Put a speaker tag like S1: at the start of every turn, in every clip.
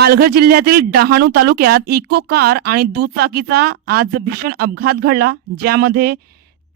S1: पालघर जिल्ह्यातील डहाणू तालुक्यात eco car आणि दुचाकीचा आज भीषण अपघात घडला ज्यामध्ये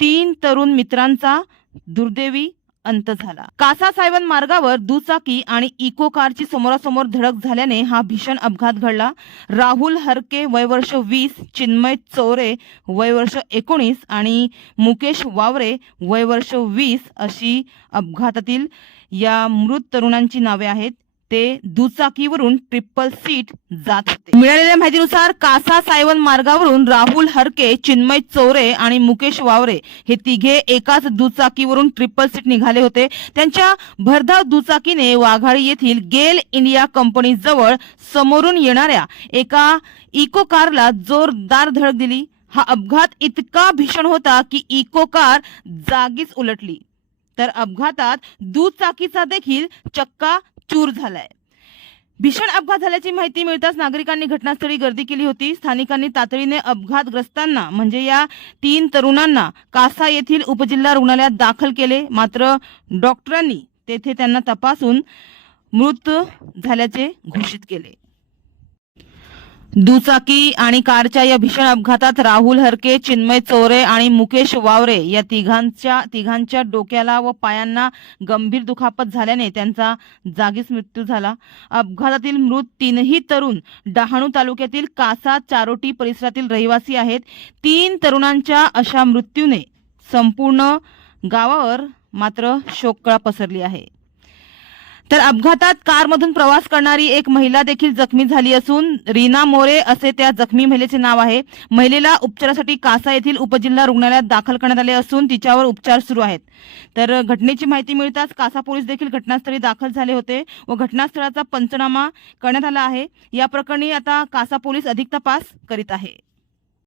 S1: तीन तरुण मित्रांचा दुर्दैवी अंत झाला. कासा सायवन मार्गावर दुचाकी आणि इको कारची समोरासमोर धडक झाल्याने हा भीषण अपघात घडला. राहुल हरके वय वर्ष वीस चिन्मय चौरे वय वर्ष एकोणीस आणि मुकेश वावरे वय वर्ष वीस अशी अपघातातील या मृत तरुणांची नावे आहेत. ते दुचाकीवरून ट्रिपल सीट जात होते. मिळालेल्या माहितीनुसार कासा सायवन मार्गावरून राहुल हरके चिन्मय चौरे आणि मुकेश वावरे हे तिघे एकाच दुचाकीवरून ट्रिपल सीट निघाले होते. त्यांच्या भरधाव दुचाकीने वाघाडी येथील गेल इंडिया कंपनी जवळ समोरून येणाऱ्या एका इको कारला जोरदार धडक दिली. हा अपघात इतका भीषण होता की इको कार जागीच उलटली. तर अपघातात दुचाकीचा देखील चक्का चूर झालाय. भीषण अपघात झाल्याची माहिती मिळताच नागरिकांनी घटनास्थळी गर्दी केली होती. स्थानिकांनी तातडीने अपघातग्रस्तांना म्हणजे या तीन तरुणांना कासा येथील उपजिल्हा रुग्णालयात दाखल केले. मात्र डॉक्टरांनी तेथे त्यांना तपासून मृत झाल्याचे घोषित केले. दुचाकी आणि कारच्या या भीषण अपघातात राहुल हरके चिन्मय चोरे आणि मुकेश वावरे या तिघांच्या तिघांच्या डोक्याला व पायांना गंभीर दुखापत झाल्याने त्यांचा जागीच मृत्यू झाला. अपघातातील मृत तीनही तरुण डहाणू तालुक्यातील कासा चारोटी परिसरातील रहिवासी आहेत. तीन तरुणांच्या अशा मृत्यूने संपूर्ण गावावर मात्र शोककळा पसरली आहे. तर अपघातात कारमधून प्रवास करणारी एक महिला देखील जखमी झाली असून रीना मोरे असे त्या जखमी महिलेचे नाव आहे. महिलेला उपचारासाठी कासा येथील उपजिल्हा रुग्णालयात दाखल करण्यात आले असून तिच्यावर उपचार सुरू आहेत. तर घटनेची माहिती मिळताच कासा पोलीस देखील घटनास्थळी दाखल झाले होते व घटनास्थळाचा पंचनामा करण्यात आला आहे. या प्रकरणी आता कासा पोलीस अधिक तपास करीत आहे.